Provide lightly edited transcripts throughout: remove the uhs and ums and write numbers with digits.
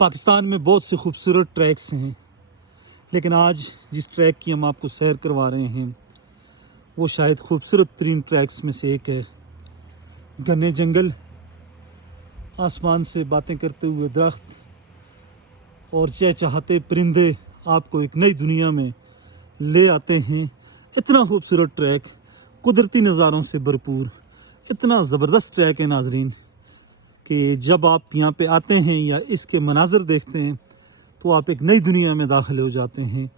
पाकिस्तान में बहुत से खूबसूरत ट्रैक्स हैं, लेकिन आज जिस ट्रैक की हम आपको सैर करवा रहे हैं वो शायद खूबसूरत तरीन ट्रैक्स में से एक है। घने जंगल, आसमान से बातें करते हुए दरख्त और चहचहाते परिंदे आपको एक नई दुनिया में ले आते हैं। इतना खूबसूरत ट्रैक, कुदरती नज़ारों से भरपूर, इतना ज़बरदस्त ट्रैक है नाजरीन कि जब आप यहाँ पे आते हैं या इसके मनाज़र देखते हैं तो आप एक नई दुनिया में दाखिल हो जाते हैं।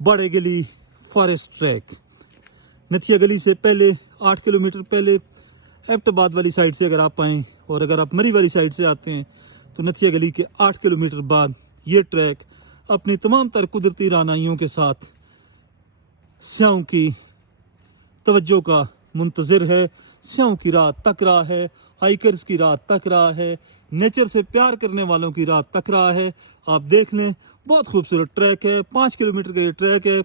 बड़े गली फॉरेस्ट ट्रैक, नथिया गली से पहले 8 किलोमीटर पहले एबटाबाद वाली साइड से अगर आप आएँ और अगर आप मरी वाली साइड से आते हैं तो नथिया गली के 8 किलोमीटर बाद ये ट्रैक अपनी तमाम तर कुदरती रानाइयों के साथ स्याहों की तवज्जो का मुंतज़िर है। स्याहों की रात तक रहा है, हाइकर्स की रात तक रहा है, नेचर से प्यार करने वालों की रात तक रहा है। आप देख लें, बहुत खूबसूरत ट्रैक है। 5 किलोमीटर का ये ट्रैक है,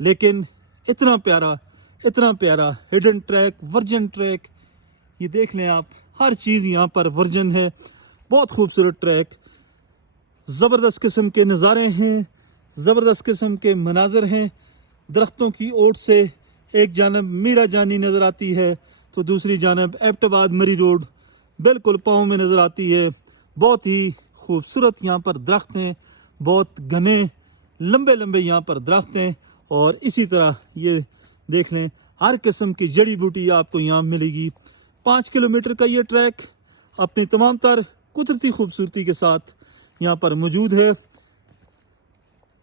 लेकिन इतना प्यारा हिडन ट्रैक, वर्जन ट्रैक, ये देख लें आप, हर चीज़ यहाँ पर वर्जन है। बहुत खूबसूरत ट्रैक, ज़बरदस्त किस्म के नज़ारे हैं, ज़बरदस्त किस्म के मनाज़र हैं। दरख्तों की ओट से एक जानब मीरा जानी नज़र आती है तो दूसरी जानब एबटाबाद मरी रोड बिल्कुल पाँव में नज़र आती है। बहुत ही खूबसूरत यहाँ पर दरख्त हैं, बहुत घने लंबे लंबे यहाँ पर दरख्त हैं। और इसी तरह ये देख लें, हर किस्म की जड़ी बूटी आपको यहाँ मिलेगी। 5 किलोमीटर का ये ट्रैक अपनी तमाम तर कुदरती खूबसूरती के साथ यहाँ पर मौजूद है।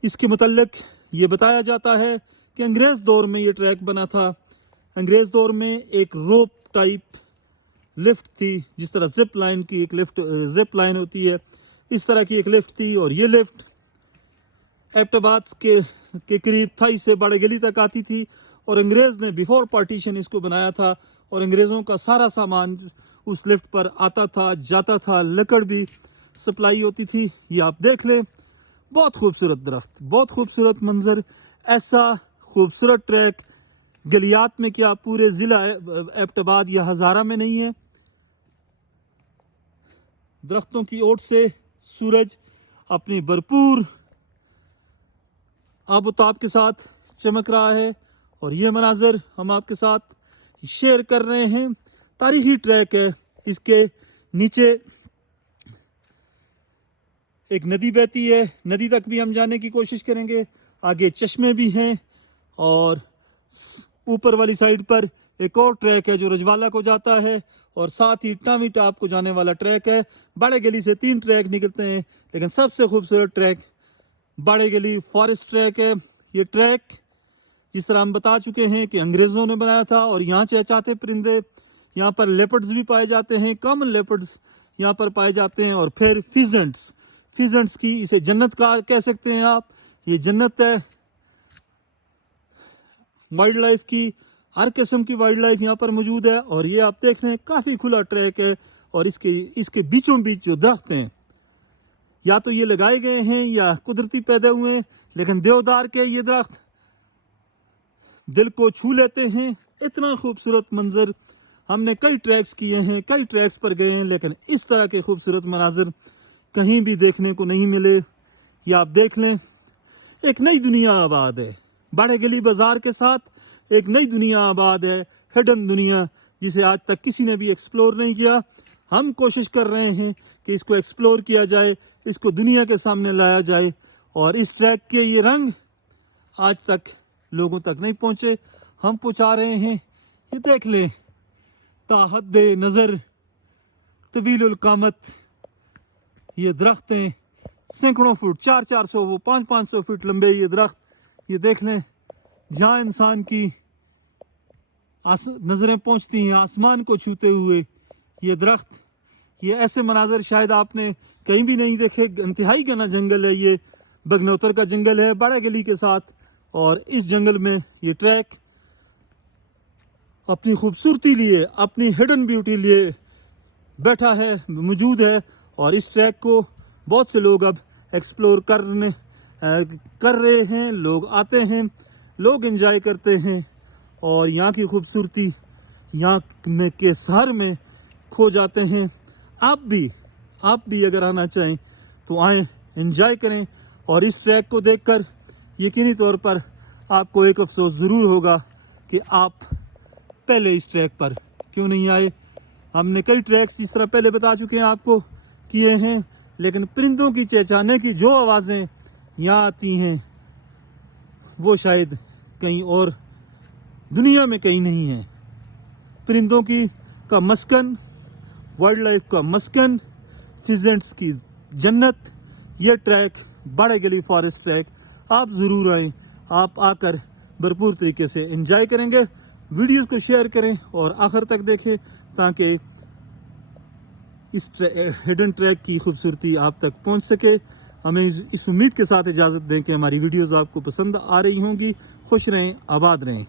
इसके मुतल्लिक ये बताया जाता है कि अंग्रेज़ दौर में ये ट्रैक बना था। अंग्रेज़ दौर में एक रोप टाइप लिफ्ट थी, जिस तरह जिप लाइन की एक जिप लाइन होती है, इस तरह की एक लिफ्ट थी। और ये लिफ्ट एबटाबाद के करीब थाई से बड़े गली तक आती थी। और अंग्रेज़ ने बिफोर पार्टीशन इसको बनाया था और अंग्रेज़ों का सारा सामान उस लिफ्ट पर आता था, जाता था, लकड़ भी सप्लाई होती थी। ये आप देख लें, बहुत खूबसूरत दरख्त, बहुत खूबसूरत मंजर। ऐसा खूबसूरत ट्रैक गलियात में क्या पूरे ज़िला एबटाबाद या हज़ारा में नहीं है। दरख्तों की ओट से सूरज अपनी भरपूर आबोताब के साथ चमक रहा है और ये मनाज़र हम आपके साथ शेयर कर रहे हैं। तारीखी ट्रैक है, इसके नीचे एक नदी बहती है, नदी तक भी हम जाने की कोशिश करेंगे। आगे चश्मे भी हैं और ऊपर वाली साइड पर एक और ट्रैक है जो रजवाला को जाता है और साथ ही टावी टाप को जाने वाला ट्रैक है। बड़े गली से 3 ट्रैक निकलते हैं, लेकिन सबसे खूबसूरत ट्रैक बड़े गली फॉरेस्ट ट्रैक है। ये ट्रैक जिस तरह हम बता चुके हैं कि अंग्रेज़ों ने बनाया था और यहाँ चहचहाते परिंदे, यहाँ पर लेपर्ड्स भी पाए जाते हैं, कॉमन लेपर्ड्स यहाँ पर पाए जाते हैं। और फिर फिजेंट्स की, इसे जन्नत का कह सकते हैं आप, ये जन्नत है वाइल्ड लाइफ की। हर किस्म की वाइल्ड लाइफ यहाँ पर मौजूद है। और ये आप देख रहे हैं, काफ़ी खुला ट्रैक है और इसके बीचों बीच जो दरख्त हैं, या तो ये लगाए गए हैं या कुदरती पैदा हुए हैं, लेकिन देवदार के ये दरख्त दिल को छू लेते हैं। इतना खूबसूरत मंजर, हमने कई ट्रैक्स किए हैं, कई ट्रैक्स पर गए हैं, लेकिन इस तरह के खूबसूरत मनाजिर कहीं भी देखने को नहीं मिले। ये आप देख लें, एक नई दुनिया आबाद है। बड़े गली बाज़ार के साथ एक नई दुनिया आबाद है, हिडन दुनिया, जिसे आज तक किसी ने भी एक्सप्लोर नहीं किया। हम कोशिश कर रहे हैं कि इसको एक्सप्लोर किया जाए, इसको दुनिया के सामने लाया जाए। और इस ट्रैक के ये रंग आज तक लोगों तक नहीं पहुँचे, हम पहुँचा रहे हैं। ये देख लें, ताहद्दे नज़र तवीलुल कामत ये दरख्त हैं, सैकड़ों फुट, 400-400, वो 500-500 फुट लंबे ये दरख्त। ये देख लें, जहाँ इंसान की नज़रें पहुँचती हैं आसमान को छूते हुए ये दरख्त, ये ऐसे मनाजर शायद आपने कहीं भी नहीं देखे। इंतहाई घना जंगल है, ये बगनौतर का जंगल है बड़े गली के साथ। और इस जंगल में ये ट्रैक अपनी खूबसूरती लिए, अपनी हिडन ब्यूटी लिए बैठा है, मौजूद है। और इस ट्रैक को बहुत से लोग अब एक्सप्लोर कर रहे हैं, लोग आते हैं, लोग एंजॉय करते हैं और यहाँ की खूबसूरती, यहाँ में के शहर में खो जाते हैं। आप भी अगर आना चाहें तो आएँ एंजॉय करें। और इस ट्रैक को देखकर यकीनी तौर पर आपको एक अफसोस ज़रूर होगा कि आप पहले इस ट्रैक पर क्यों नहीं आए। हमने कई ट्रैक्स इस तरह पहले बता चुके हैं आपको किए हैं, लेकिन परिंदों की चहचहाने की जो आवाज़ें यहाँ आती हैं वो शायद कहीं और दुनिया में कहीं नहीं है। परिंदों की का मस्कन, वाइल्ड लाइफ का मस्कन, फिजेंट्स की जन्नत, यह ट्रैक बाड़े गली फॉरेस्ट ट्रैक। आप ज़रूर आएँ, आप आकर भरपूर तरीके से एंजॉय करेंगे। वीडियोस को शेयर करें और आखिर तक देखें ताकि इस हिडन ट्रैक की खूबसूरती आप तक पहुंच सके। हमें इस उम्मीद के साथ इजाज़त दें कि हमारी वीडियोस आपको पसंद आ रही होंगी। खुश रहें, आबाद रहें।